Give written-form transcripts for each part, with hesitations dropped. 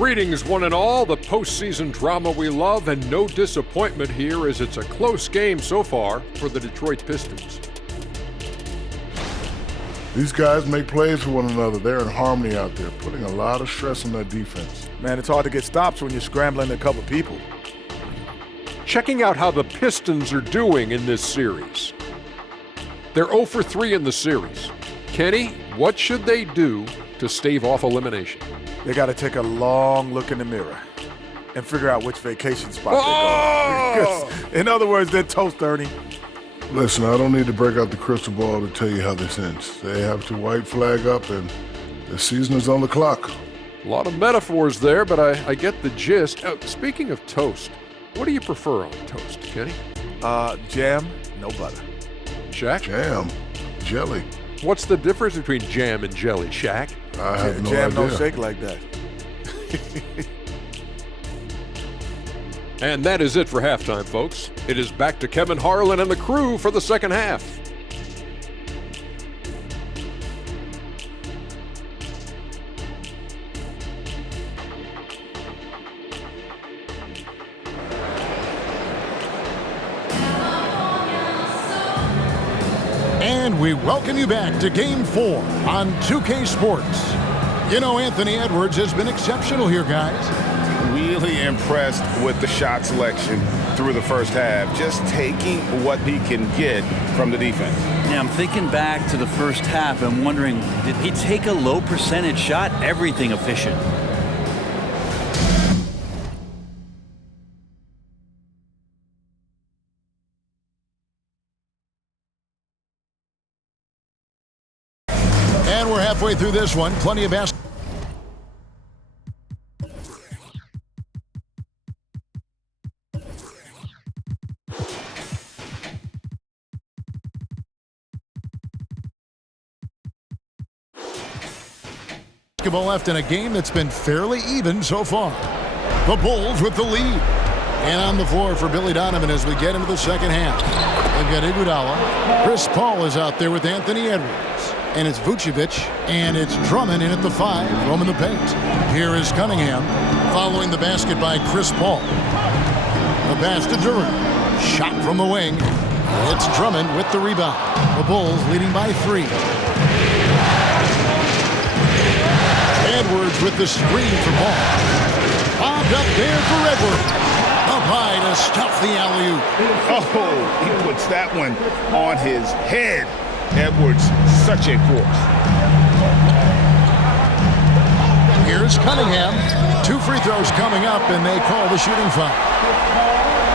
Greetings, one and all, the postseason drama we love, and no disappointment here as it's a close game so far for the Detroit Pistons. These guys make plays for one another. They're in harmony out there, putting a lot of stress on their defense. Man, it's hard to get stops when you're scrambling a couple people. Checking out how the Pistons are doing in this series. They're 0 for 3 in the series. Kenny, what should they do to stave off elimination? They got to take a long look in the mirror and figure out which vacation spot they're going. In other words, they're toast, Ernie. Listen, I don't need to break out the crystal ball to tell you how this ends. They have to white flag up, and the season is on the clock. A lot of metaphors there, but I get the gist. Speaking of toast, what do you prefer on toast, Kenny? Jam, no butter. Shaq? Jam, jelly. What's the difference between jam and jelly, Shaq? I have no Jam idea. don't shake like that. And that is it for halftime, folks. It is back to Kevin Harlan and the crew for the second half. And we welcome you back to Game 4 on 2K Sports. You know, Anthony Edwards has been exceptional here, guys. Really impressed with the shot selection through the first half, just taking what he can get from the defense. Yeah, I'm thinking back to the first half. I'm wondering, did he take a low percentage shot? Everything efficient. And we're halfway through this one. Plenty of basketball. Left in a game that's been fairly even so far. The Bulls with the lead. And on the floor for Billy Donovan as we get into the second half. They've got Iguodala. Chris Paul is out there with Anthony Edwards. And it's Vucevic. And it's Drummond in at the 5, roaming the paint. Here is Cunningham following the basket by Chris Paul. The pass to Durant. Shot from the wing. It's Drummond with the rebound. The Bulls leading by 3. Edwards with the screen for Paul. Bobbed up there for Edwards. Up high to stuff the alley-oop. Oh, he puts that one on his head. Edwards, such a force. Here's Cunningham. 2 free throws coming up, and they call the shooting foul.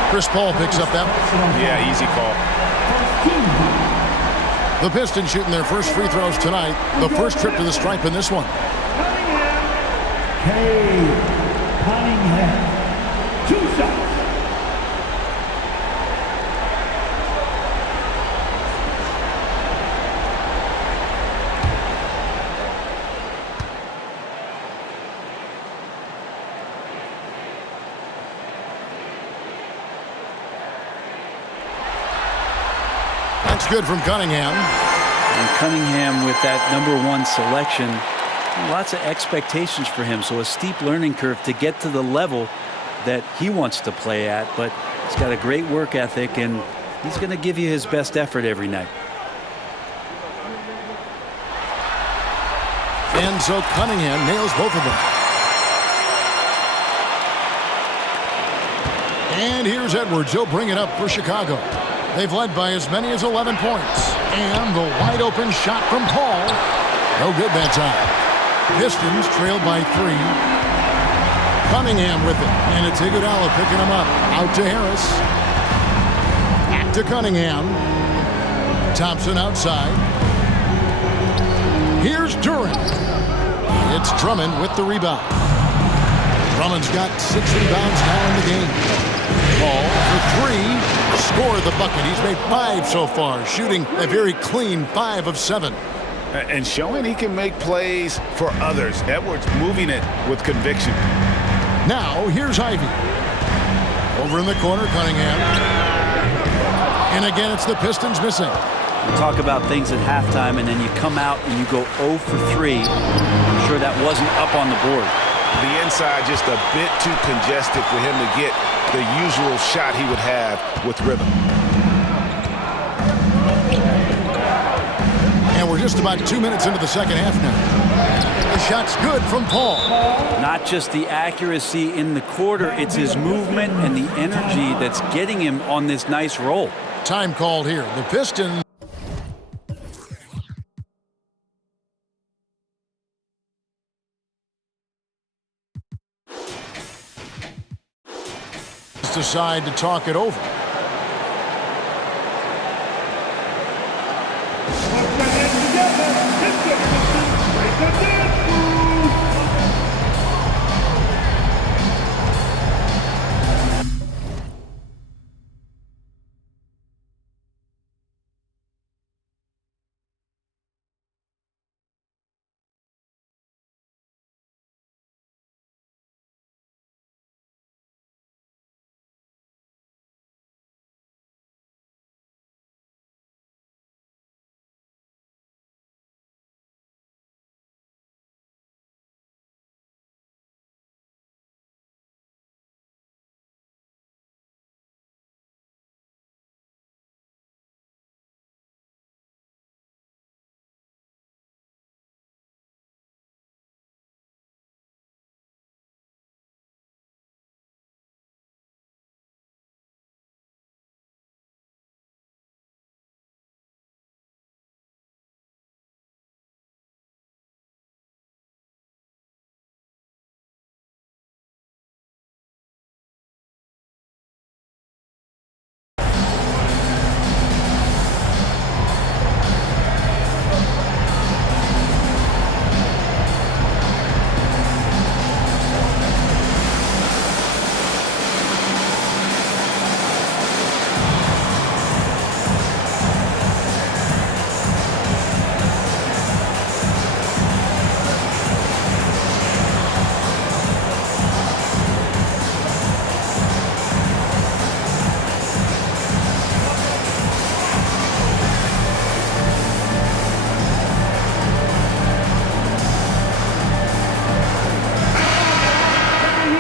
Chris Paul picks up that one. Yeah, easy call. The Pistons shooting their first free throws tonight. The first trip to the stripe in this one. Cunningham, 2 shots. That's good from Cunningham. And Cunningham with that #1 selection. Lots of expectations for him, so a steep learning curve to get to the level that he wants to play at, but he's got a great work ethic, and he's going to give you his best effort every night. And so Cunningham nails both of them. And here's Edwards. He'll bring it up for Chicago. They've led by as many as 11 points. And the wide open shot from Paul. No good that time. Pistons trailed by 3. Cunningham with it. And it's Iguodala picking him up. Out to Harris. Back to Cunningham. Thompson outside. Here's Durant. It's Drummond with the rebound. Drummond's got 6 rebounds now in the game. Paul for 3. Scored the bucket. He's made 5 so far, shooting a very clean 5 of 7. And showing he can make plays for others. Edwards moving it with conviction. Now, here's Ivy. Over in the corner, Cunningham. And again, it's the Pistons missing. We talk about things at halftime, and then you come out and you go 0 for 3. I'm sure that wasn't up on the board. The inside just a bit too congested for him to get the usual shot he would have with rhythm. And we're just about 2 minutes into the second half now. The shot's good from Paul. Not just the accuracy in the quarter, it's his movement and the energy that's getting him on this nice roll. Time called here. The Pistons decide to talk it over.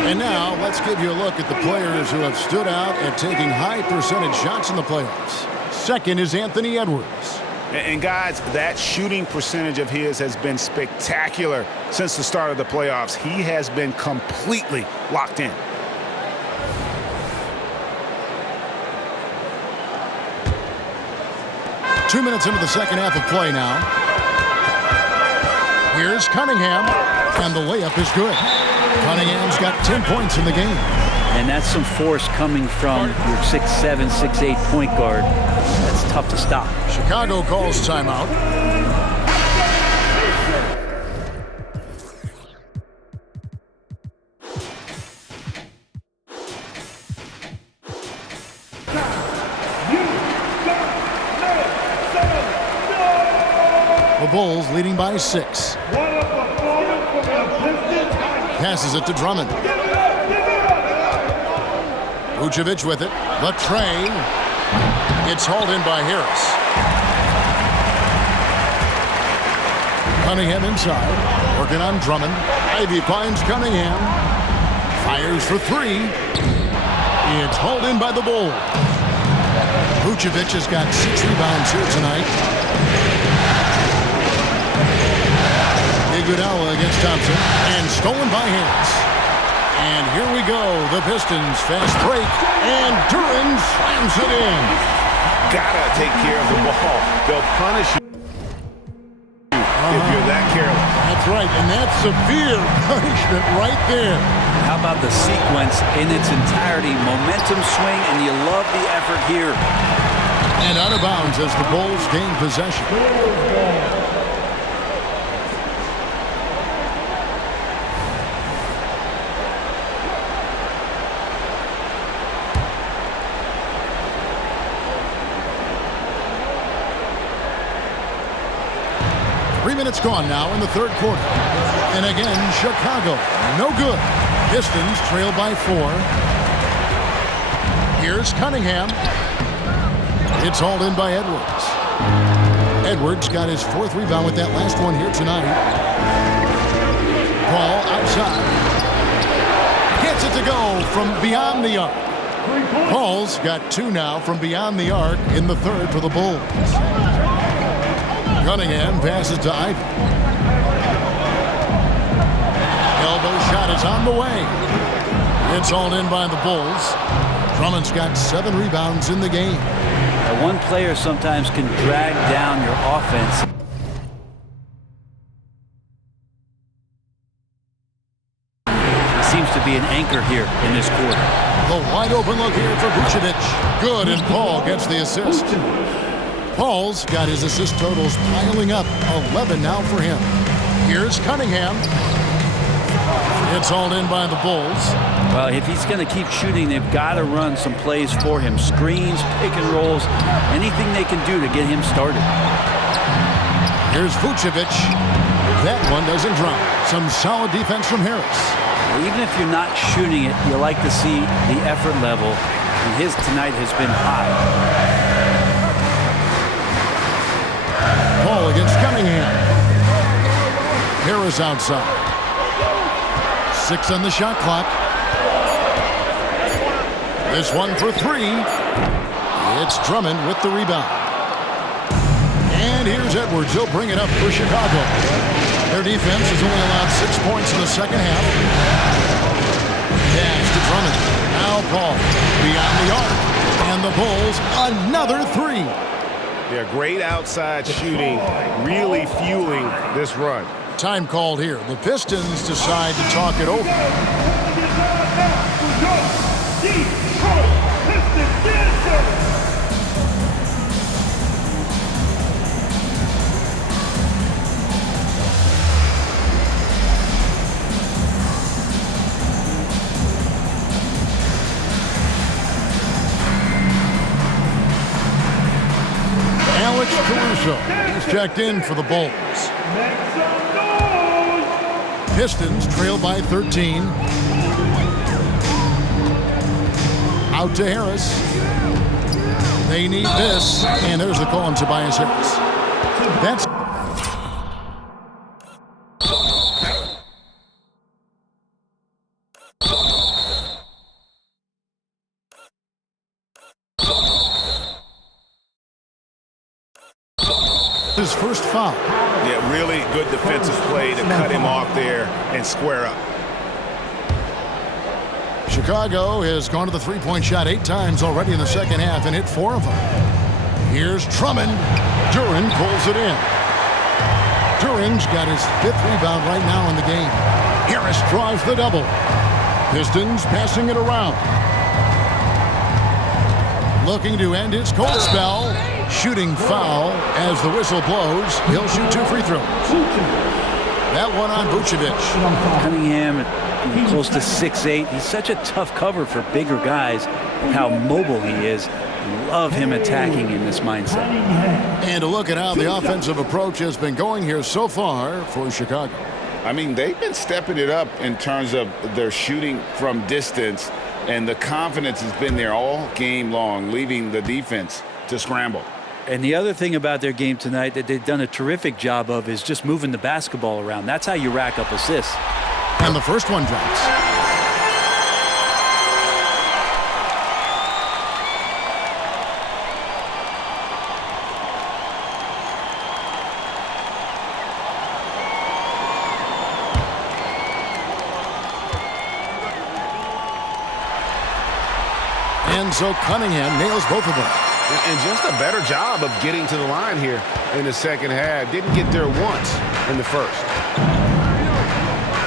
And now, let's give you a look at the players who have stood out at taking high percentage shots in the playoffs. Second is Anthony Edwards. And guys, that shooting percentage of his has been spectacular since the start of the playoffs. He has been completely locked in. Two minutes into the second half of play now. Here's Cunningham, and the layup is good. Cunningham's got 10 points in the game. And that's some force coming from your 6'7", 6'8" point guard. That's tough to stop. Chicago calls timeout. The Bulls leading by 6. Passes it to Drummond. Vucevic with it. The tray. It's hauled in by Harris. Cunningham inside. Working on Drummond. Ivy finds Cunningham. Fires for three. It's hauled in by the Bulls. Vucevic has got 6 rebounds here tonight. Iguodala against Thompson, and stolen by Harris. And here we go, the Pistons fast break, and Duran slams it in. Gotta take care of the ball. They'll punish you if you're that careless. That's right, and that's severe punishment right there. How about the sequence in its entirety? Momentum swing, and you love the effort here. And out of bounds as the Bulls gain possession. 3 minutes gone now in the third quarter. And again, Chicago, no good. Pistons trail by 4. Here's Cunningham. It's hauled in by Edwards. Edwards got his 4th rebound with that last one here tonight. Ball outside. Gets it to go from beyond the arc. Paul's got 2 now from beyond the arc in the third for the Bulls. Cunningham passes to Ivy. Elbow shot is on the way. It's hauled in by the Bulls. Drummond's got 7 rebounds in the game. One player sometimes can drag down your offense. He seems to be an anchor here in this quarter. The wide open look here for Vucevic. Good, and Paul gets the assist. Paul's got his assist totals piling up. 11 now for him. Here's Cunningham. It's hauled in by the Bulls. Well, if he's going to keep shooting, they've got to run some plays for him. Screens, pick and rolls, anything they can do to get him started. Here's Vucevic. That one doesn't drop. Some solid defense from Harris. Even if you're not shooting it, you like to see the effort level, and his tonight has been high. Paul against Cunningham. Harris outside. 6 on the shot clock. This one for 3. It's Drummond with the rebound. And here's Edwards. He'll bring it up for Chicago. Their defense has only allowed 6 points in the second half. Pass to Drummond. Now Paul beyond the arc. And the Bulls another 3. Yeah, great outside shooting, really fueling this run. Time called here. The Pistons decide to talk it over. Alex Caruso is checked in for the Bulls. Pistons trail by 13. Out to Harris. They need this. And there's the call on Tobias Harris. That's his first foul. Yeah, really good defensive play to cut him off there and square up. Chicago has gone to the three-point shot 8 times already in the second half and hit 4 of them. Here's Drummond. Duren pulls it in. Duren's got his 5th rebound right now in the game. Harris drives the double. Pistons passing it around. Looking to end his cold spell. Shooting foul as the whistle blows. He'll shoot 2 free throws. That one on Vucevic. Cunningham close to 6'8". He's such a tough cover for bigger guys. How mobile he is. Love him attacking in this mindset. And to look at how the offensive approach has been going here so far for Chicago. I mean, they've been stepping it up in terms of their shooting from distance, and the confidence has been there all game long, leaving the defense to scramble. And the other thing about their game tonight that they've done a terrific job of is just moving the basketball around. That's how you rack up assists. And the first one drops. And so Cunningham nails both of them. And just a better job of getting to the line here in the second half. Didn't get there once in the first.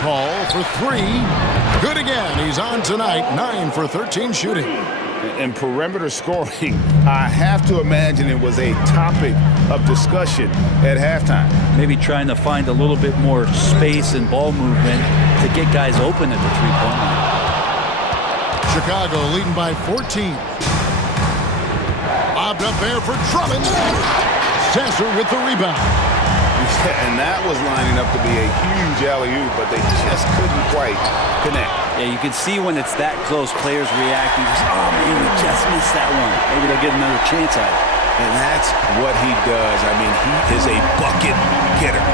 Paul for 3. Good again. He's on tonight. 9 for 13 shooting. And perimeter scoring, I have to imagine it was a topic of discussion at halftime. Maybe trying to find a little bit more space and ball movement to get guys open at the three-point line. Chicago leading by 14. Lobbed up there for Drummond. Sasser with the rebound. And that was lining up to be a huge alley-oop, but they just couldn't quite connect. Yeah, you can see when it's that close, players reacting. Oh, man, we just missed that one. Maybe they'll get another chance at it. And that's what he does. I mean, he is a bucket getter.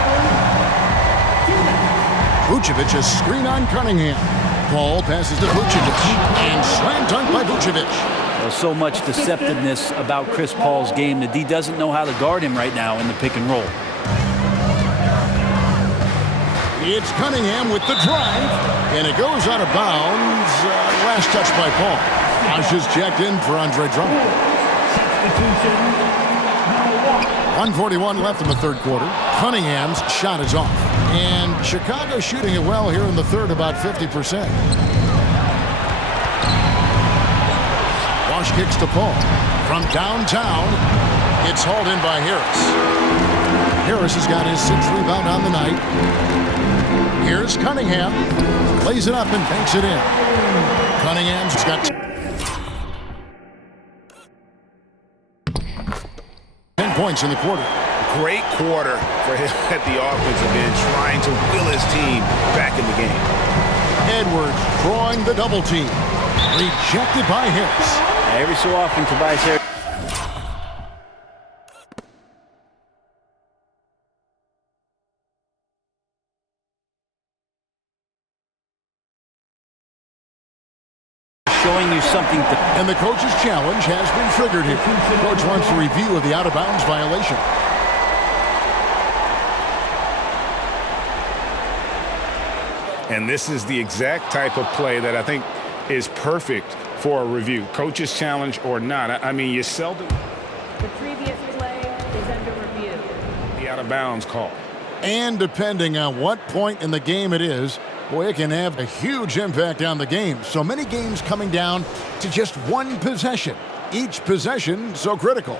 Vucevic is screen on Cunningham. Paul passes to Vucevic, and slam dunk by Vucevic. Well, so much deceptiveness about Chris Paul's game. The D doesn't know how to guard him right now in the pick and roll. It's Cunningham with the drive, and it goes out of bounds. Last touch by Paul. Bosh is checked in for Andre Drummond. 1:41 left in the third quarter. Cunningham's shot is off. And Chicago shooting it well here in the third, about 50%. Bosh kicks to Paul. From downtown, it's hauled in by Harris. Harris has got his 6th rebound on the night. Here's Cunningham. Lays it up and banks it in. Cunningham's got 10 points in the quarter. Great quarter for him at the offensive end, trying to will his team back in the game. Edwards drawing the double team. Rejected by Harris. Every so often, Tobias Harris. Showing you something. And the coach's challenge has been triggered here. The coach wants a review of the out-of-bounds violation. And this is the exact type of play that I think is perfect for a review. Coach's challenge or not. I mean, you seldom. The previous play is under review. The out-of-bounds call. And depending on what point in the game it is, boy, it can have a huge impact on the game. So many games coming down to just one possession. Each possession so critical.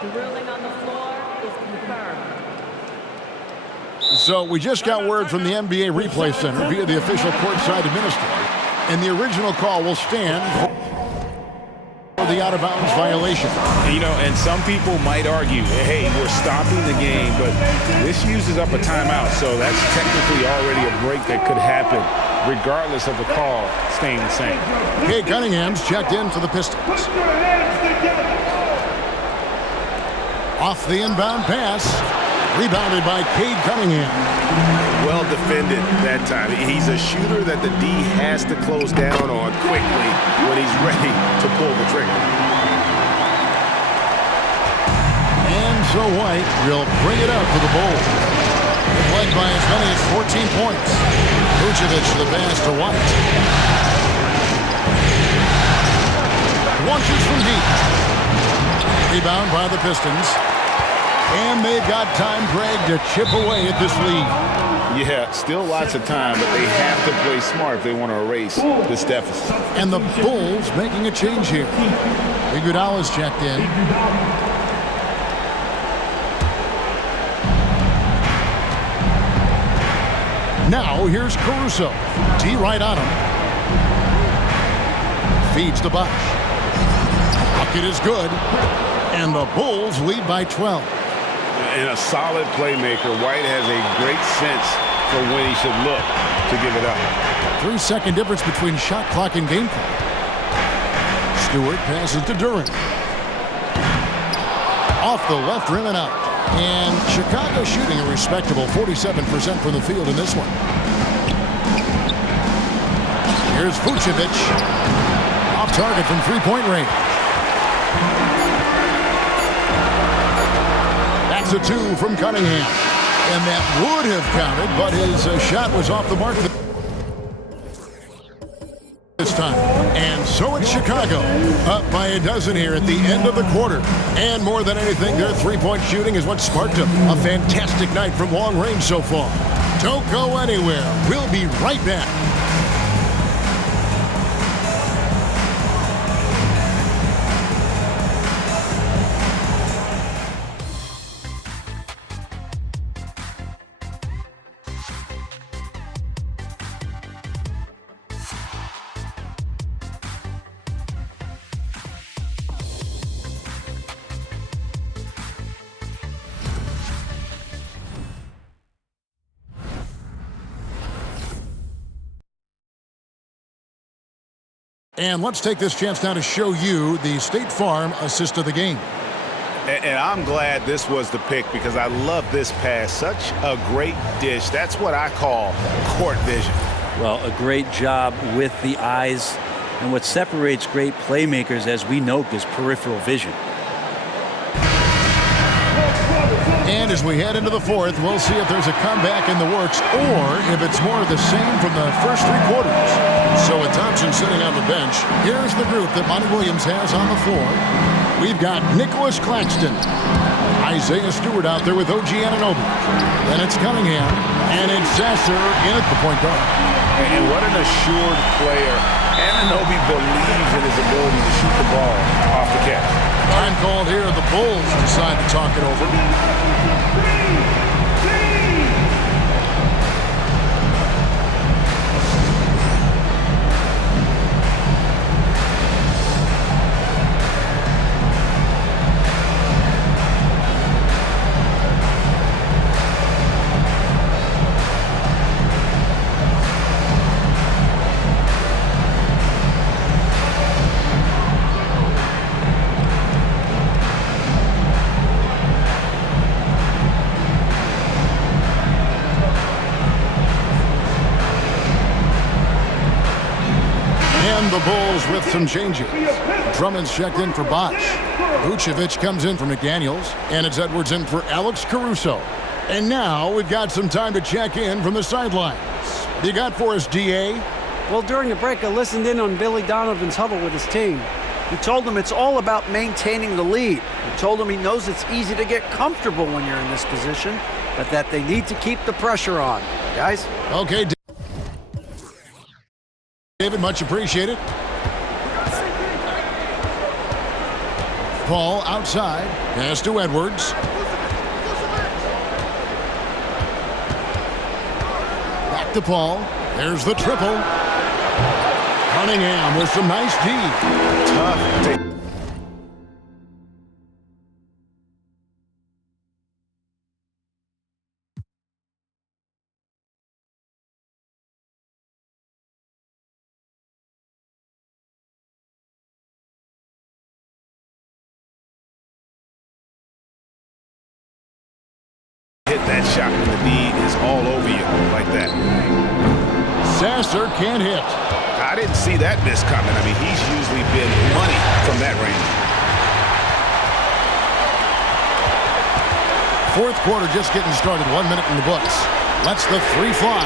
The ruling on the floor is confirmed. So we just got word from the NBA Replay Center via the official courtside administrator. And the original call will stand for the out-of-bounds violation. You know, and some people might argue, hey, we're stopping the game, but this uses up a timeout, so that's technically already a break that could happen, regardless of the call staying the same. Cade Cunningham's checked in for the Pistons. Off the inbound pass, rebounded by Cade Cunningham. Well defended that time. He's a shooter that the D has to close down on quickly when he's ready to pull the trigger. And so White will bring it up for the Bulls. They've led by as many as 14 points. Vucevic the pass to White. Launches from deep. Rebound by the Pistons. And they've got time, Greg, to chip away at this lead. Yeah, still lots of time, but they have to play smart if they want to erase this deficit. And the Bulls making a change here. Iguodala's checked in. Now here's Caruso. D right on him. Feeds to Bosh. Bucket is good. And the Bulls lead by 12. And a solid playmaker, White has a great sense for when he should look to give it up. 3-second difference between shot clock and game clock. Stewart passes to Durant. Off the left rim and out. And Chicago shooting a respectable 47% from the field in this one. Here's Vucevic. Off target from three-point range. That's a 2 from Cunningham. And that would have counted, but his shot was off the mark this time. And so it's Chicago, up by a dozen here at the end of the quarter. And more than anything, their three-point shooting is what sparked a fantastic night from long range so far. Don't go anywhere. We'll be right back. And let's take this chance now to show you the State Farm assist of the game. And I'm glad this was the pick because I love this pass. Such a great dish. That's what I call court vision. Well, a great job with the eyes. And what separates great playmakers, as we note, is peripheral vision. And as we head into the fourth, we'll see if there's a comeback in the works or if it's more of the same from the first three quarters. So with Thompson sitting on the bench, here's the group that Monty Williams has on the floor. We've got Nicholas Claxton, Isaiah Stewart out there with OG Anunoby. Then it's Cunningham, and it's Sasser in at the point guard. And what an assured player. Anunoby believes in his ability to shoot the ball off the catch. Time called here. The Bulls decide to talk it over. The Bulls with some changes. Drummond's checked in for Bosch. Vucevic comes in for McDaniels. And it's Edwards in for Alex Caruso. And now we've got some time to check in from the sidelines. You got for us, D.A.? Well, during the break, I listened in on Billy Donovan's huddle with his team. He told them it's all about maintaining the lead. He told them he knows it's easy to get comfortable when you're in this position, but that they need to keep the pressure on. Guys? Okay, David, much appreciated. Paul outside. Pass to Edwards. Back to Paul. There's the triple. Cunningham with some nice D. Tough take. Hit that shot when the D is all over you like that. Sasser can't hit. I didn't see that miss coming. I mean, he's usually been money from that range. Fourth quarter just getting started. 1 minute in the books. Lets the three fly.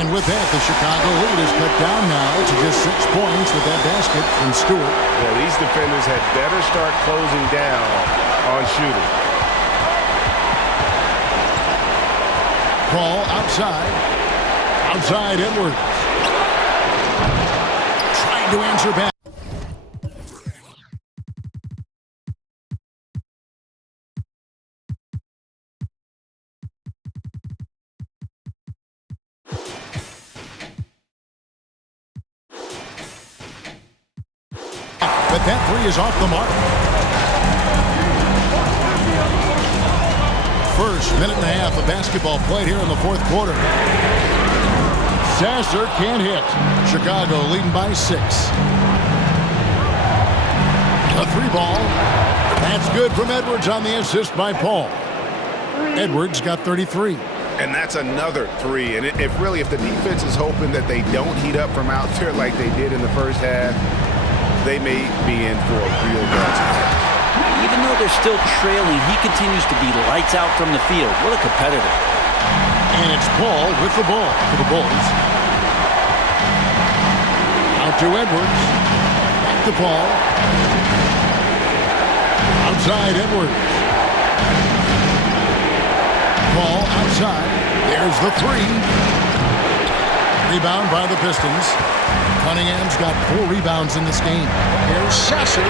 And with that, the Chicago lead is cut down now to just 6 points with that basket from Stewart. Yeah, these defenders had better start closing down on shooting. Paul outside. Outside Edwards. Trying to answer back. But that three is off the mark. First minute and a half of basketball played here in the fourth quarter. Sasser can't hit. Chicago leading by 6. A three ball. That's good from Edwards on the assist by Paul. Edwards got 33. And that's another three. And if the defense is hoping that they don't heat up from out there like they did in the first half, they may be in for a real bad. Even though they're still trailing, he continues to be lights out from the field. What a competitor. And it's Paul with the ball for the Bulls. Out to Edwards. Back to Paul. Outside Edwards. Paul outside. There's the three. Rebound by the Pistons. Cunningham's got 4 rebounds in this game. Here's Sasser.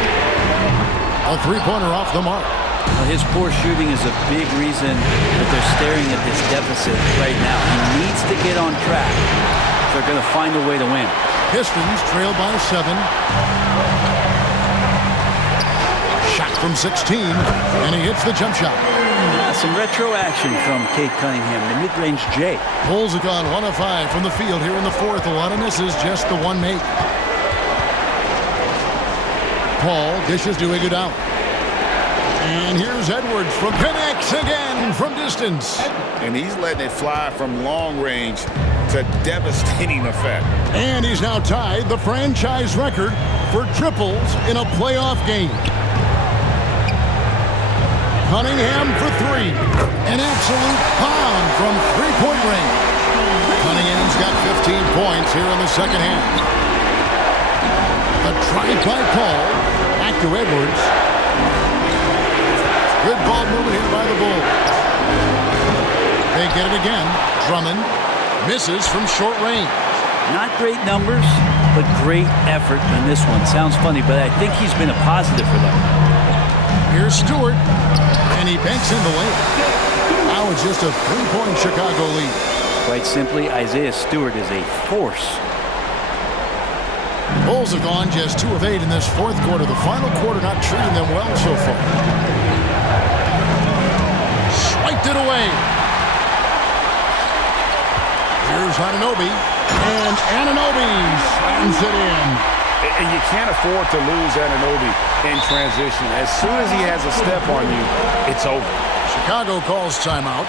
A three-pointer off the mark. Well, his poor shooting is a big reason that they're staring at this deficit right now. He needs to get on track if they're going to find a way to win. Pistons trail by 7. Shot from 16, and he hits the jump shot. Some retro action from Cade Cunningham, the mid-range J. Bulls have gone 1 of 5 from the field here in the fourth. A lot of misses, just the one make. Paul dishes to Iguodala. And here's Edwards from connects again from distance. And he's letting it fly from long range to devastating effect. And he's now tied the franchise record for triples in a playoff game. Cunningham for three. An absolute bomb from three-point range. Cunningham's got 15 points here in the second half. A drive by Paul. Back to Edwards. Good ball movement here by the Bulls. They get it again. Drummond misses from short range. Not great numbers, but great effort in this one. Sounds funny, but I think he's been a positive for them. Here's Stewart, and he banks in the layup. Now it's just a three-point Chicago lead. Quite simply, Isaiah Stewart is a force. Bulls have gone just 2 of 8 in this fourth quarter. The final quarter not treating them well so far. Swiped it away. Here's Anunoby, and Anunoby slams it in. And you can't afford to lose Anunoby in transition. As soon as he has a step on you, it's over. Chicago calls timeout.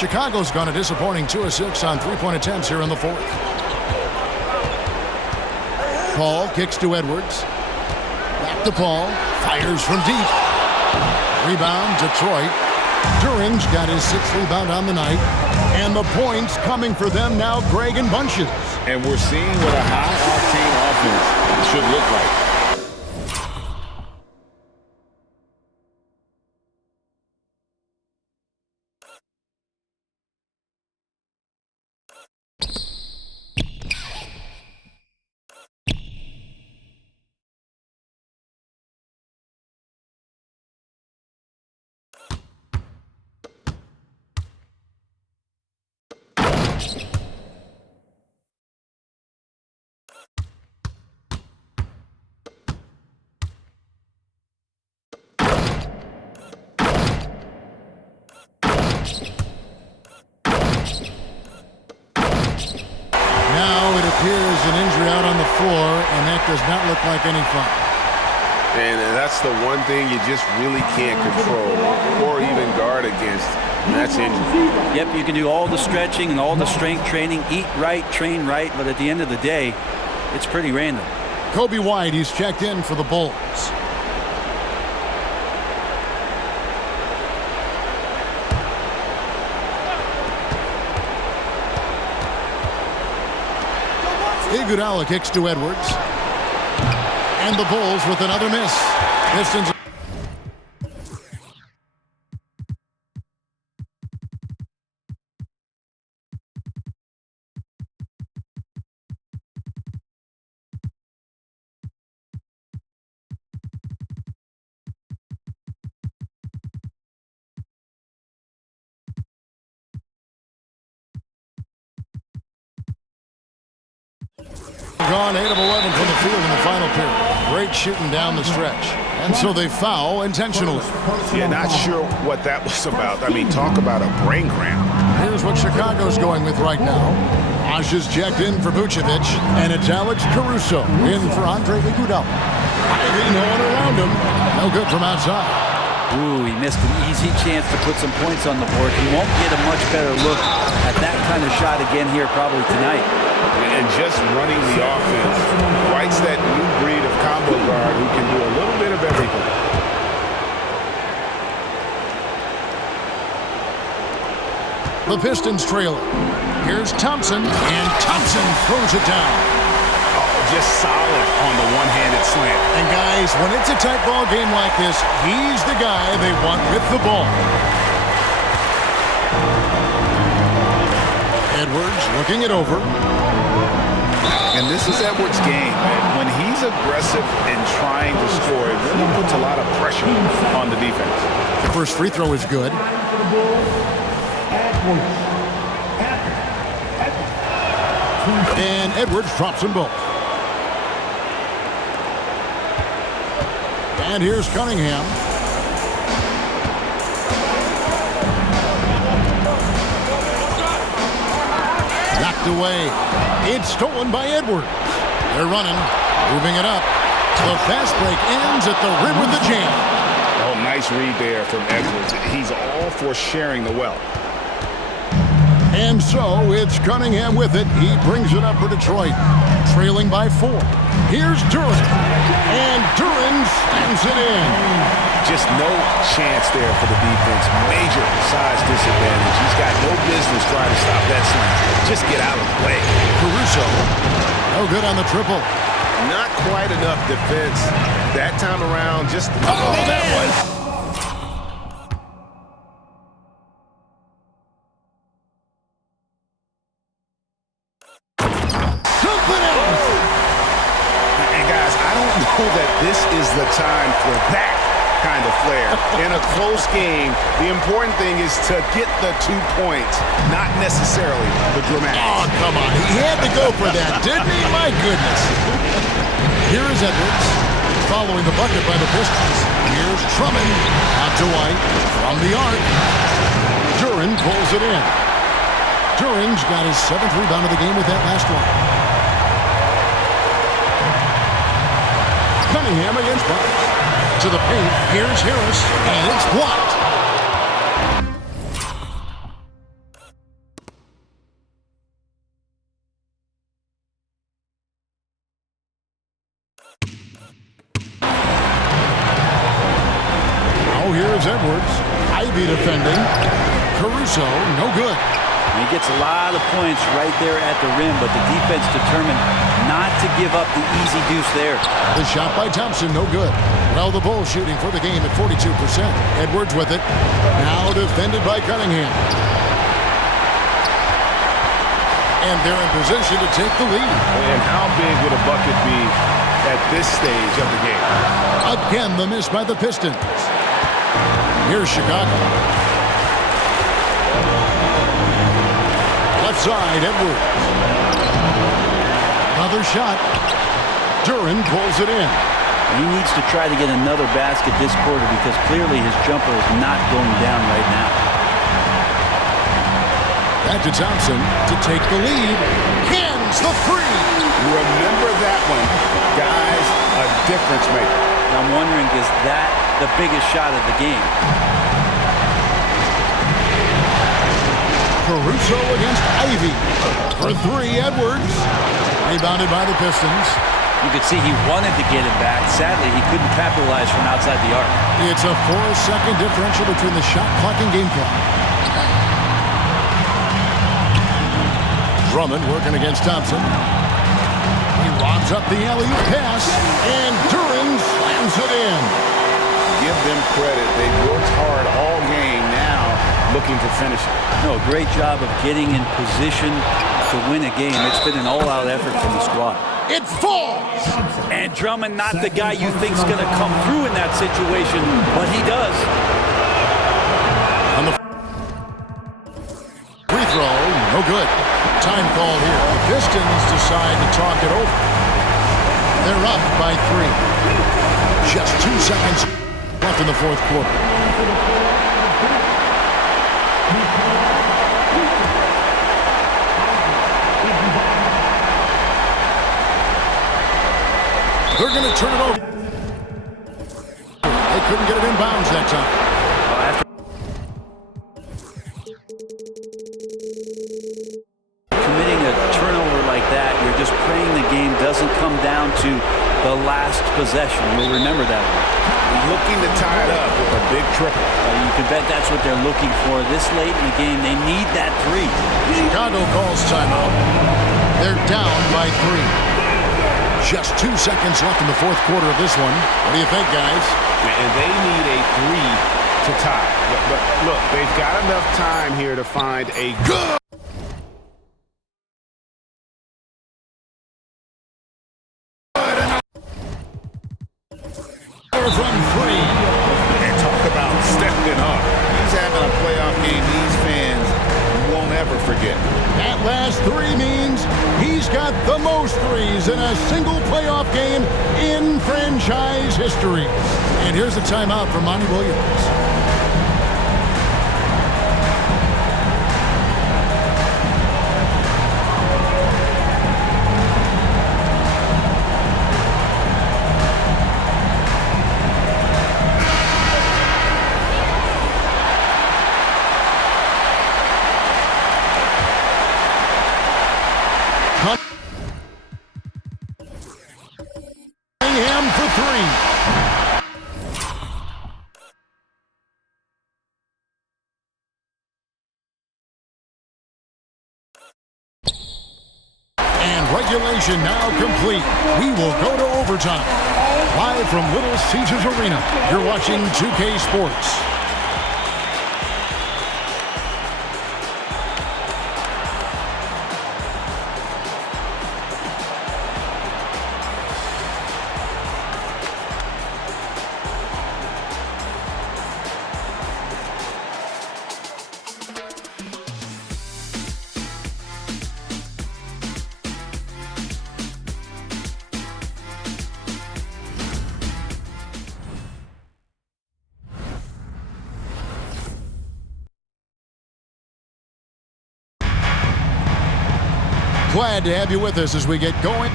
Chicago's gone a disappointing 2 of 6 on three-point attempts here in the fourth. Paul kicks to Edwards. Back to Paul. Fires from deep. Rebound, Detroit. Duran's got his 6th rebound on the night. And the points coming for them now, Greg and bunches. And we're seeing what a high-octane offense should look like. Here's an injury out on the floor, and that does not look like any fun. And that's the one thing you just really can't control or even guard against, and that's injury. Yep, you can do all the stretching and all the strength training, eat right, train right, but at the end of the day, it's pretty random. Kobe White, he's checked in for the Bulls. Iguodala kicks to Edwards. And the Bulls with another miss. Pistons. Gone 8 of 11 from the field final period. Great shooting down the stretch. And so they foul intentionally. Yeah, not sure what that was about. I mean, talk about a brain cramp. Here's what Chicago's going with right now. Osh is checked in for Vucevic, and it's Alex Caruso in for Andre Iguodala. Ivy, no one around him. No good from outside. Ooh, he missed an easy chance to put some points on the board. He won't get a much better look at that kind of shot again here probably tonight. And just running the offense, White's that new breed of combo guard who can do a little bit of everything. The Pistons trailing. Here's Thompson, and Thompson throws it down. Oh, just solid on the one-handed slam. And guys, when it's a tight ball game like this, he's the guy they want with the ball. Edwards looking it over. And this is Edwards' game. When he's aggressive and trying to score, it really puts a lot of pressure on the defense. The first free throw is good. And Edwards drops them both. And here's Cunningham. Knocked away. It's stolen by Edwards. They're running, moving it up. The fast break ends at the rim with the jam. Oh, nice read there from Edwards. He's all for sharing the wealth. And so it's Cunningham with it. He brings it up for Detroit, trailing by 4. Here's Duren, and Duren slams it in. Just no chance there for the defense. Major size disadvantage. He's got no business trying to stop that slam. Just get out of the way. Caruso, no good on the triple. Not quite enough defense that time around. Just that one. That this is the time for that kind of flair. In a close game, the important thing is to get the 2 points, not necessarily the dramatics. Oh, come on. He had to go for that, didn't he? My goodness. Here is Edwards, following the bucket by the Pistons. Here's Drummond, out to White, from the arc. Duren pulls it in. Duren's got his 7th rebound of the game with that last one. Cunningham against Barnes. To the paint, here's Harris, and it's blocked. Now here's Edwards. Ivy defending. Caruso, no good. He gets a lot of points right there at the rim, but the defense determined not to give up the easy deuce there. The shot by Thompson, no good. Well, the Bulls shooting for the game at 42%. Edwards with it. Now defended by Cunningham. And they're in position to take the lead. And how big would a bucket be at this stage of the game? Again, the miss by the Pistons. Here's Chicago. Left side, Edwards. Another shot. Duren pulls it in. He needs to try to get another basket this quarter because clearly his jumper is not going down right now. Back to Thompson to take the lead. Cans the three. Remember that one. Guys, a difference maker. I'm wondering, is that the biggest shot of the game? Caruso against Ivy. For 3, Edwards. Rebounded by the Pistons. You could see he wanted to get it back. Sadly, he couldn't capitalize from outside the arc. It's a 4-second differential between the shot clock and game clock. Drummond working against Thompson. He lobs up the alley-oop pass, and Duren slams it in. Give them credit. They've worked hard all game now looking to finish it. No, great job of getting in position to win a game. It's been an all-out effort from the squad. It falls! And Drummond, not the guy you think's going to come through in that situation, but he does. On the free throw, no good. Time call here. The Pistons decide to talk it over. They're up by 3. Just 2 seconds left in the fourth quarter. They're going to turn it over. They couldn't get it in bounds that time. Committing a turnover like that, you're just praying the game doesn't come down to the last possession. You'll remember that one. Looking to tie it up with a big triple. You can bet that's what they're looking for this late in the game. They need that 3. Chicago calls timeout. They're down by 3. Just 2 seconds left in the fourth quarter of this one. What do you think, guys? And they need a 3 to tie. But look, they've got enough time here to find a good. From 3. And talk about stepping up. He's having a playoff game these fans won't ever forget. That last 3 means he's got the most threes in a single playoff game in franchise history. And here's a timeout from Monty Williams. For 3. And regulation now complete. We will go to overtime. Live from Little Caesars Arena, you're watching 2K Sports. Glad to have you with us as we get going.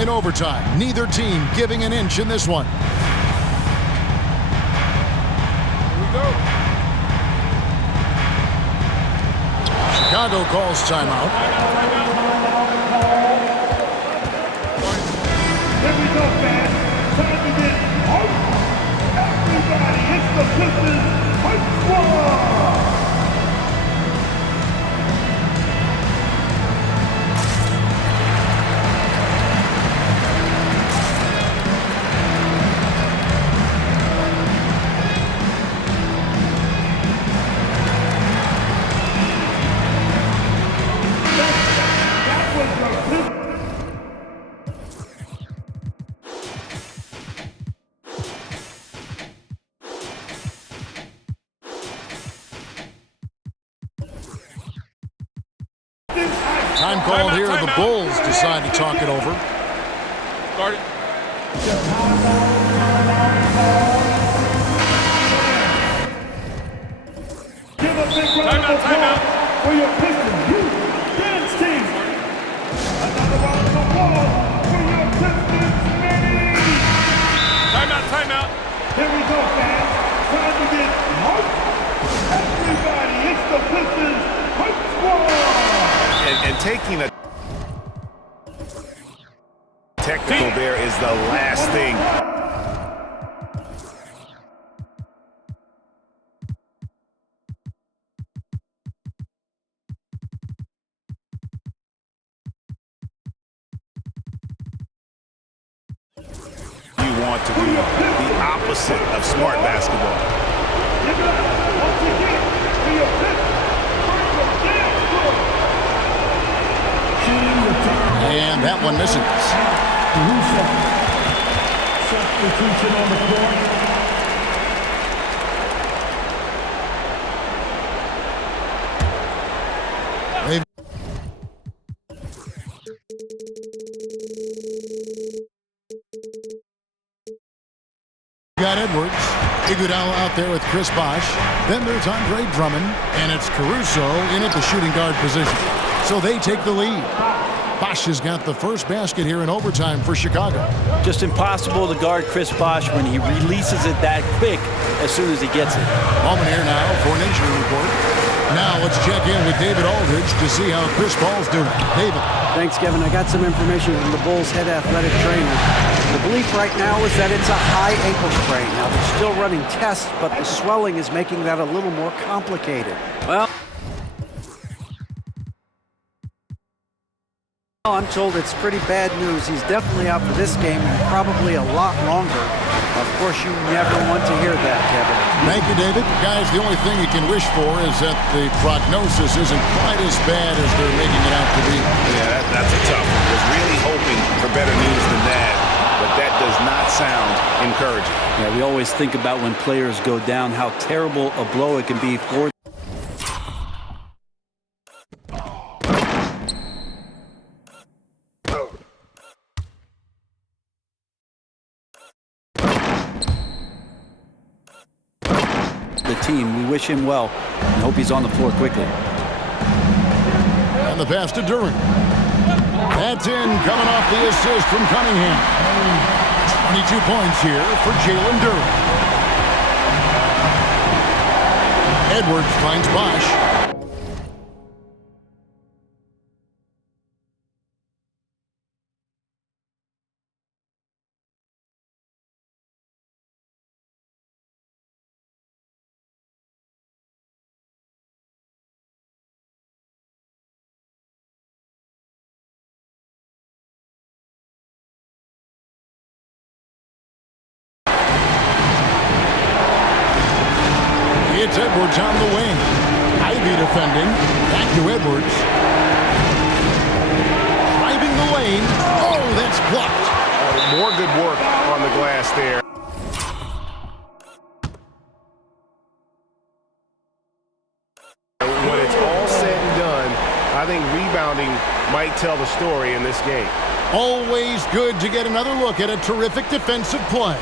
In overtime, neither team giving an inch in this one. Here we go. Chicago calls timeout. Here we go, fans. Time to get out. Everybody, it's the Pistons Hype Squad! That was the Pistons. Time called here. The Bulls decide to talk it over. Start it. Give a big round of applause for your Pistons youth dance team. Another round of applause for your Pistons men. Timeout. Here we go, fans. Time to get hype. Everybody, it's the Pistons Hype Squad. And taking a technical there is the last thing. You want to do the opposite of smart basketball. Give it up once again for your Pistons. And that one misses. Substitution on the floor. got Edwards. Iguodala out there with Chris Bosh. Then there's Andre Drummond, and it's Caruso in at the shooting guard position. So they take the lead. Bosh has got the first basket here in overtime for Chicago. Just impossible to guard Chris Bosh when he releases it that quick as soon as he gets it. Moment here now for Nation Report. Now let's check in with David Aldridge to see how Chris Paul's doing. David. Thanks, Kevin. I got some information from the Bulls' head athletic trainer. The belief right now is that it's a high ankle sprain. Now, they're still running tests, but the swelling is making that a little more complicated. Well, I'm told it's pretty bad news. He's definitely out for this game and probably a lot longer. Of course, you never want to hear that, Kevin. Thank you, David. Guys, the only thing you can wish for is that the prognosis isn't quite as bad as they're making it out to be. Yeah, that's a tough one. Was really hoping for better news than that, but that does not sound encouraging. Yeah, we always think about when players go down, how terrible a blow it can be for the team. We wish him well and hope he's on the floor quickly. And the pass to Duran. That's in, coming off the assist from Cunningham. 22 points here for Jalen Duran. Edwards finds Bosh. It's Edwards on the wing. Ivy defending. Back to Edwards. Driving the lane. Oh, that's blocked. More good work on the glass there. When it's all said and done, I think rebounding might tell the story in this game. Always good to get another look at a terrific defensive play.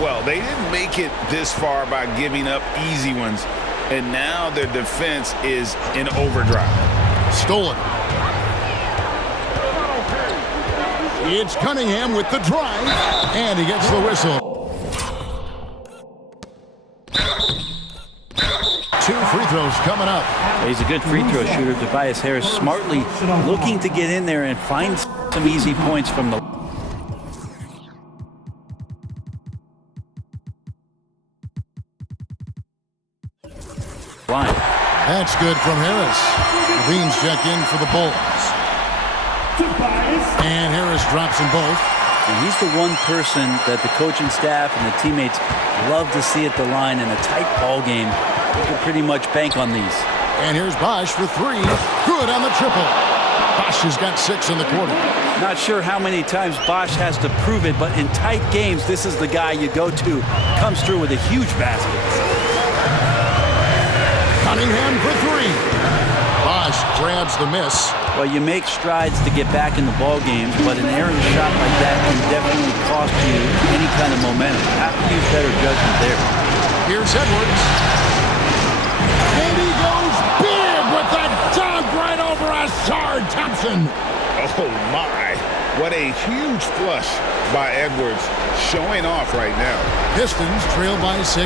Well, they didn't make it this far by giving up easy ones, and now their defense is in overdrive. Stolen. It's Cunningham with the drive, and he gets the whistle. 2 free throws coming up. He's a good free throw shooter. Tobias Harris smartly looking to get in there and find some easy points from the line. That's good from Harris. Levine's check in for the Bulls. And Harris drops them both. And he's the one person that the coaching staff and the teammates love to see at the line in a tight ball game. You can pretty much bank on these. And here's Bosh for 3. Good on the triple. Bosh has got 6 in the quarter. Not sure how many times Bosh has to prove it, but in tight games, this is the guy you go to. Comes through with a huge basket. Cunningham for 3. Bosh grabs the miss. Well, you make strides to get back in the ball games, but an errant shot like that can definitely cost you any kind of momentum. You have to use better judgment there. Here's Edwards. And he goes big with that dunk right over Asard Thompson. Oh, my. What a huge flush by Edwards, showing off right now. Pistons trail by 6.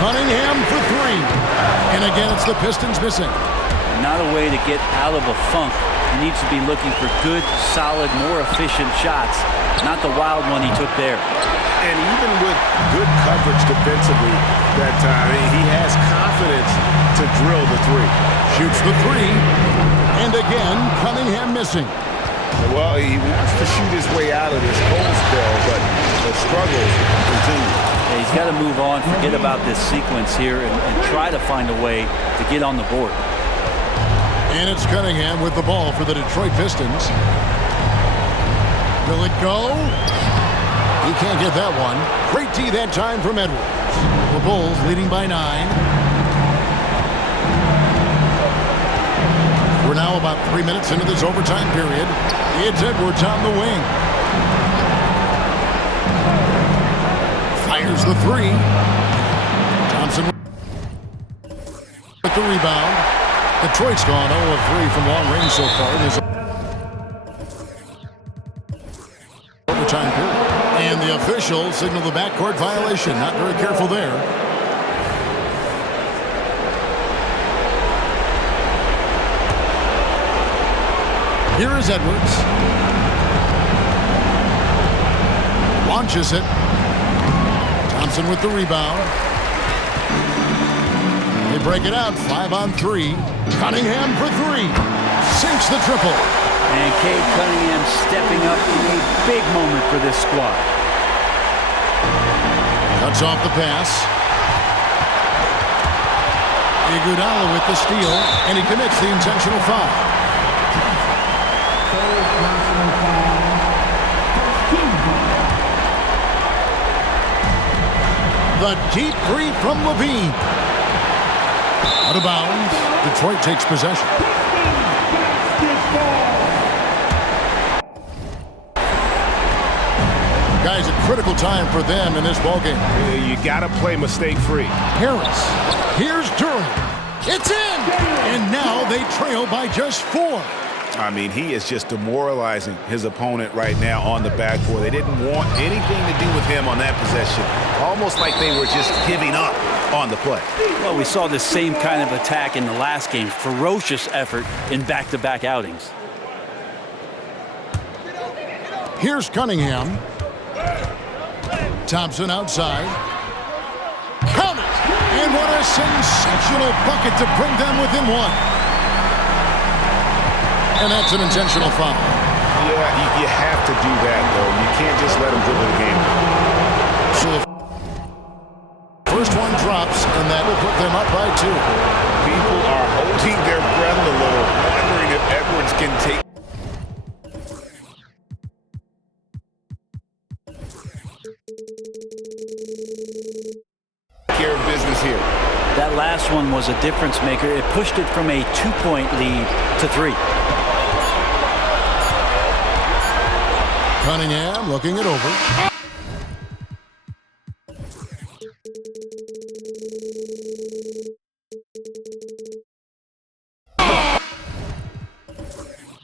Cunningham for 3. And again, it's the Pistons missing. Not a way to get out of a funk. He needs to be looking for good, solid, more efficient shots, not the wild one he took there. And even with good coverage defensively that time, he has confidence to drill the 3. Shoots the 3. And again, Cunningham missing. Well, he wants to shoot his way out of this cold spell, but the struggles continue. Yeah, he's got to move on, forget about this sequence here, and try to find a way to get on the board. And it's Cunningham with the ball for the Detroit Pistons. Will it go? He can't get that one. Great D that time from Edwards. The Bulls leading by 9. We're now about 3 minutes into this overtime period. It's Edwards on the wing. Fires the three. Thompson with the rebound. Detroit's gone 0 of 3 from long range so far in this overtime period. And the official signaled the backcourt violation. Not very careful there. Here is Edwards. Launches it. Thompson with the rebound. They break it out. 5 on 3. Cunningham for 3. Sinks the triple. And Cade Cunningham stepping up in a big moment for this squad. Cuts off the pass. Iguodala with the steal, and he commits the intentional foul. The deep three from Levine. Out of bounds. Detroit takes possession. Guys, a critical time for them in this ballgame. You got to play mistake-free. Harris. Here's Durham. It's in! And now they trail by just 4. I mean, he is just demoralizing his opponent right now on the backboard. They didn't want anything to do with him on that possession. Almost like they were just giving up on the play. Well, we saw the same kind of attack in the last game. Ferocious effort in back-to-back outings. Here's Cunningham. Thompson outside. Count it! And what a sensational bucket to bring them within 1. And that's an intentional foul. Yeah, you have to do that, though. You can't just let them dribble the game. So the first one drops, and that will put them up by 2. People are holding their breath a little, wondering if Edwards can take. Care of business here. That last one was a difference maker. It pushed it from a 2-point lead to 3. Cunningham looking it over.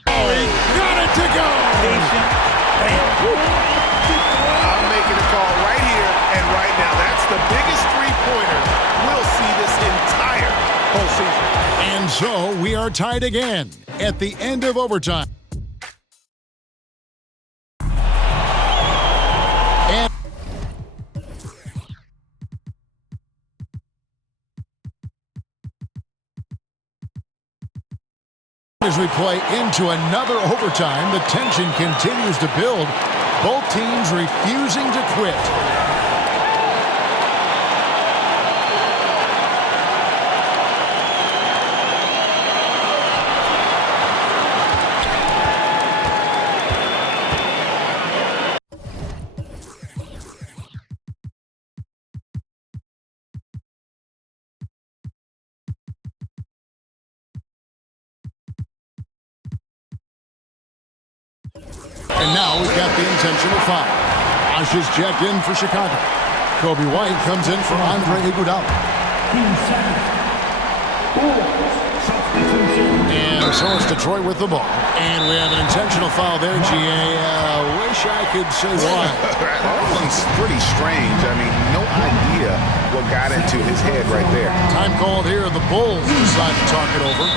Oh, he got it to go! I'm making a call right here and right now. That's the biggest three-pointer we'll see this entire postseason. And so we are tied again at the end of overtime. As we play into another overtime, the tension continues to build. Both teams refusing to quit. And now we've got the intentional foul. Ash is checked in for Chicago. Kobe White comes in for Andre Iguodala. And so it's Detroit with the ball. And we have an intentional foul there, GA. Wish I could say why. That one's pretty strange. I mean, no idea what got into his head right there. Time called here. The Bulls decide to talk it over.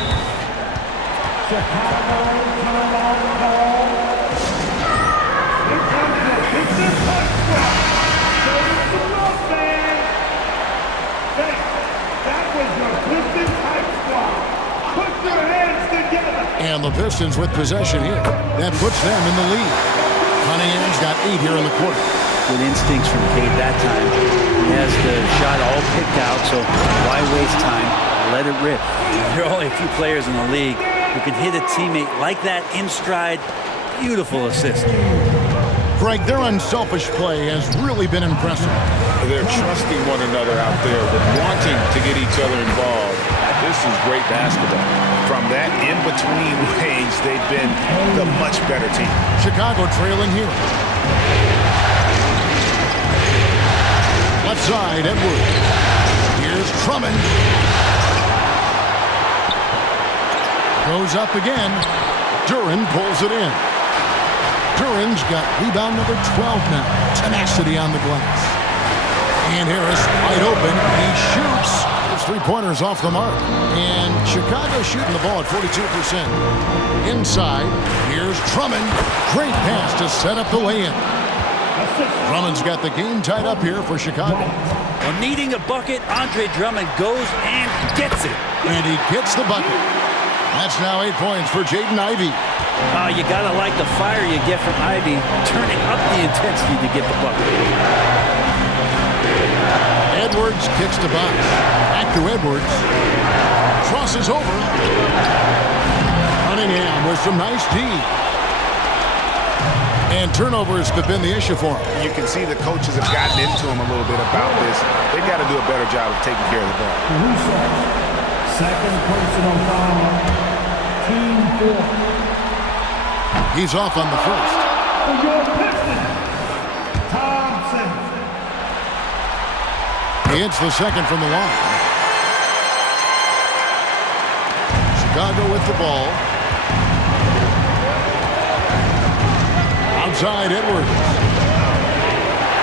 And the Pistons with possession here. That puts them in the lead. Cunningham's got 8 here in the quarter. Good instincts from Cade that time. He has the shot all picked out, so why waste time? Let it rip. There are only a few players in the league who can hit a teammate like that in stride. Beautiful assist. Greg, their unselfish play has really been impressive. They're trusting one another out there, but wanting to get each other involved. This is great basketball. From that in-between range, they've been the much better team. Chicago trailing here. Outside, Edwards. Here's Drummond. Goes up again. Duran pulls it in. Duran's got rebound number 12 now. Tenacity on the glass. And Harris wide open. He shoots. His three-pointers off the mark. And Chicago shooting the ball at 42%. Inside, here's Drummond. Great pass to set up the lay-in. Drummond's got the game tied up here for Chicago. Well, needing a bucket, Andre Drummond goes and gets it. And he gets the bucket. That's now 8 points for Jaden Ivey. You gotta like the fire you get from Ivey, turning up the intensity to get the bucket. Edwards kicks to box. Back to Edwards. Crosses over. Cunningham with some nice D. And turnovers have been the issue for him. You can see the coaches have gotten into him a little bit about this. They've got to do a better job of taking care of the ball. Second personal foul. Team 4. He's off on the first. For your Pistons, Thompson. He hits the second from the line. Chicago with the ball. Outside Edwards.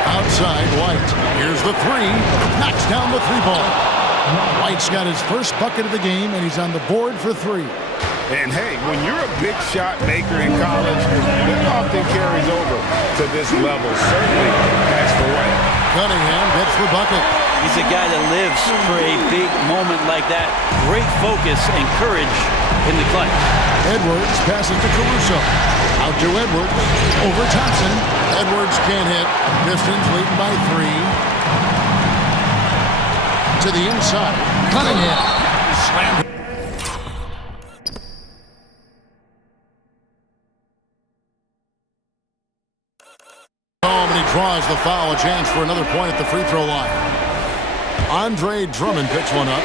Outside White. Here's the three. Knocks down the three ball. White's got his first bucket of the game, and he's on the board for three. And hey, when you're a big shot maker in college, it often carries over to this level. Certainly as for White. Cunningham gets the bucket. He's a guy that lives for a big moment like that. Great focus and courage in the clutch. Edwards passes to Caruso. Out to Edwards. Over Thompson. Edwards can't hit. Pistons leading by three. To the inside. Cunningham. Slam. And he draws the foul. A chance for another point at the free throw line. Andre Drummond picks one up.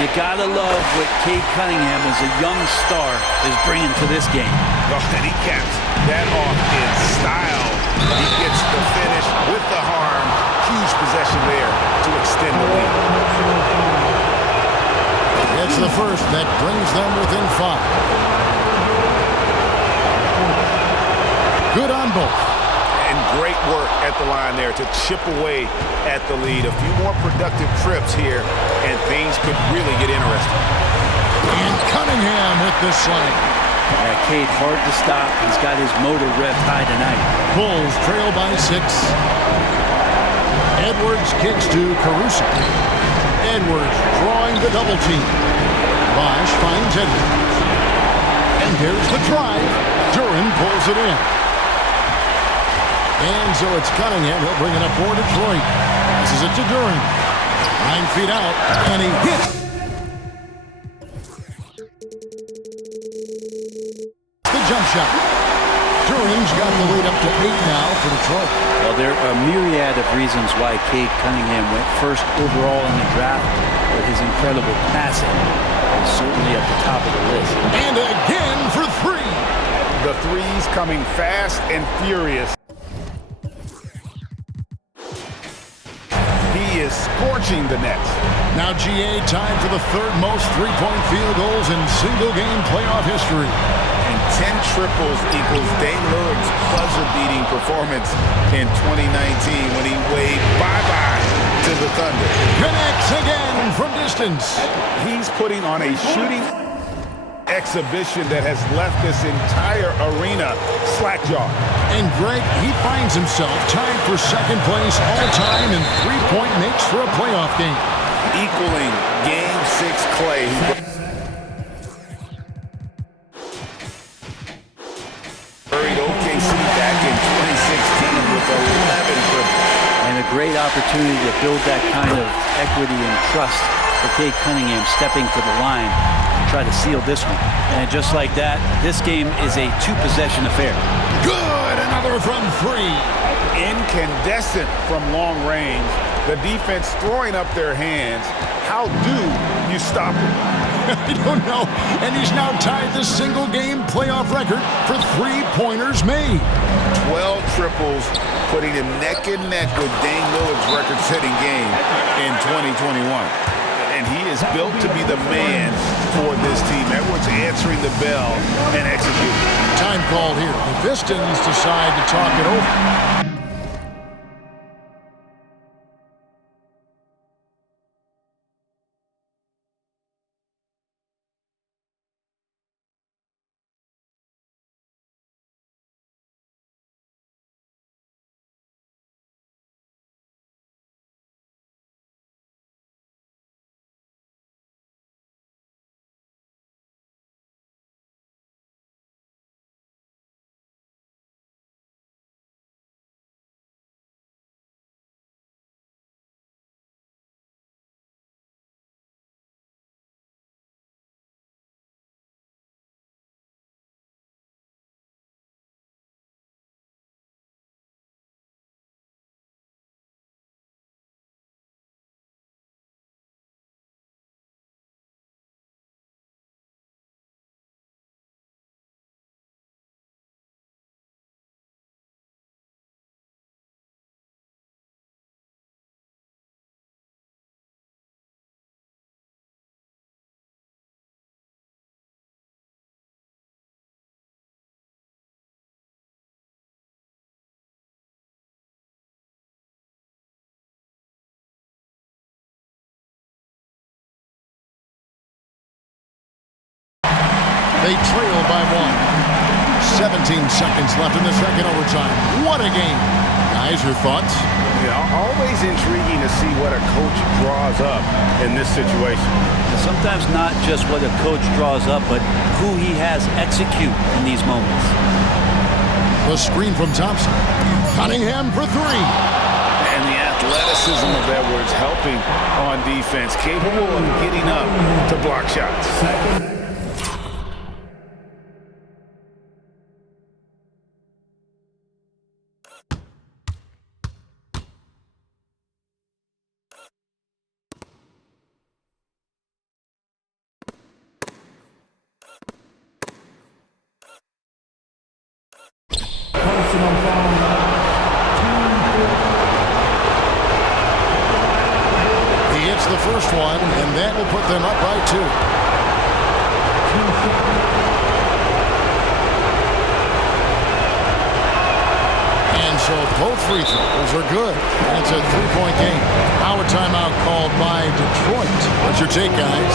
You gotta love what Cade Cunningham, as a young star, is bringing to this game. Oh, and he caps that off in style. He gets the finish with the harm. Huge possession there to extend the lead. It's the first that brings them within 5. Good on both. And great work at the line there to chip away at the lead. A few more productive trips here, and things could really get interesting. And Cunningham with the slam. Cade hard to stop. He's got his motor revved high tonight. Bulls trail by 6. Edwards kicks to Caruso. Edwards drawing the double team. Bosch finds Edwards. And here's the drive. Duran pulls it in. And so it's Cunningham. He'll bring it up for Detroit. This is it to Duran. 9 feet out, and he hits. The jump shot. Duran's got the lead up to 8 now for Detroit. Well, there are a myriad of reasons why Cade Cunningham went first overall in the draft, but his incredible passing is certainly at the top of the list. And again for 3. The threes coming fast and furious. He is scorching the Nets. Now GA tied for the third most three-point field goals in single-game playoff history. And 10 triples equals Dame Lillard's buzzer-beating performance in 2019 when he waved bye-bye to the Thunder. Connects again from distance. He's putting on a shooting exhibition that has left this entire arena slack-jawed. And Greg, he finds himself tied for second place all-time in three-point makes for a playoff game. Equaling Game 6 Clay. Hurried OKC back in 2016 with 11 triples. And a great opportunity to build that kind of equity and trust for Cade Cunningham stepping to the line to try to seal this one. And just like that, this game is a two-possession affair. Good, another from 3. Incandescent from long range. The defense throwing up their hands. How do you stop him? I don't know. And he's now tied the single-game playoff record for three-pointers made. 12 triples putting him neck and neck with Dame Lillard's record-setting game in 2021. And he is built to be the man for this team. Edwards answering the bell and executing. Time called here. The Pistons decide to talk it over. They trail by 1. 17 seconds left in the second overtime. What a game. Guys, your thoughts? Yeah, always intriguing to see what a coach draws up in this situation. Sometimes not just what a coach draws up, but who he has execute in these moments. The screen from Thompson. Cunningham for 3. And the athleticism of Edwards helping on defense, capable of getting up to block shots. He hits the first one, and that will put them up by 2. And so both free throws are good. It's a 3-point game. Now a timeout called by Detroit. What's your take, guys?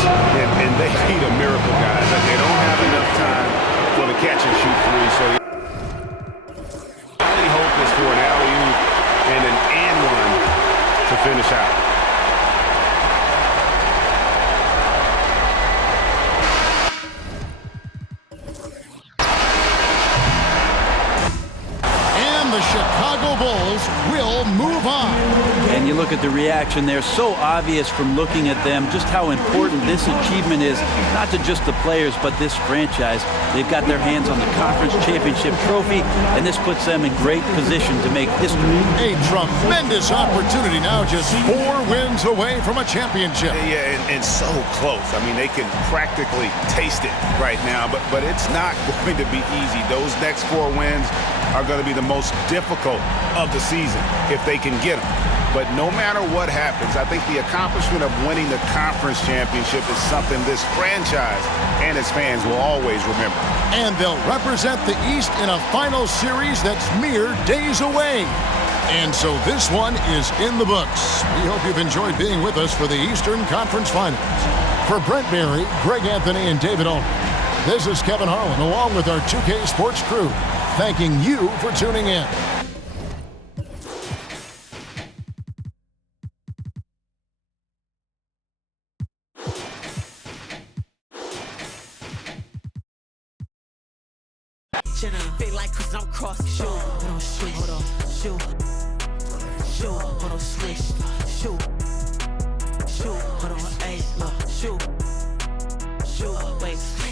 And they need a miracle, guys. They don't have enough time for the catch-and-shoot three, so the only hope is for an alley-oop and an and-one to finish out. The Chicago Bulls will move on. And you look at the reaction there, so obvious from looking at them just how important this achievement is, not to just the players, but this franchise. They've got their hands on the conference championship trophy, and this puts them in great position to make history. A tremendous opportunity now, just 4 wins away from a championship. Yeah, and so close. I mean, they can practically taste it right now, but it's not going to be easy. Those next 4 wins are going to be the most difficult of the season if they can get them. But no matter what happens, I think the accomplishment of winning the conference championship is something this franchise and its fans will always remember. And they'll represent the East in a final series that's mere days away. And so this one is in the books. We hope you've enjoyed being with us for the Eastern Conference Finals. For Brent Berry, Greg Anthony, and David Olney, this is Kevin Harlan along with our 2K Sports crew, thanking you for tuning in. Feel like cause I'm crossing. Shoot, hold on, shoot, hold on, shoot, shoot, hold on, switch, shoot, shoot, hold on, ayy, look, shoot, wait.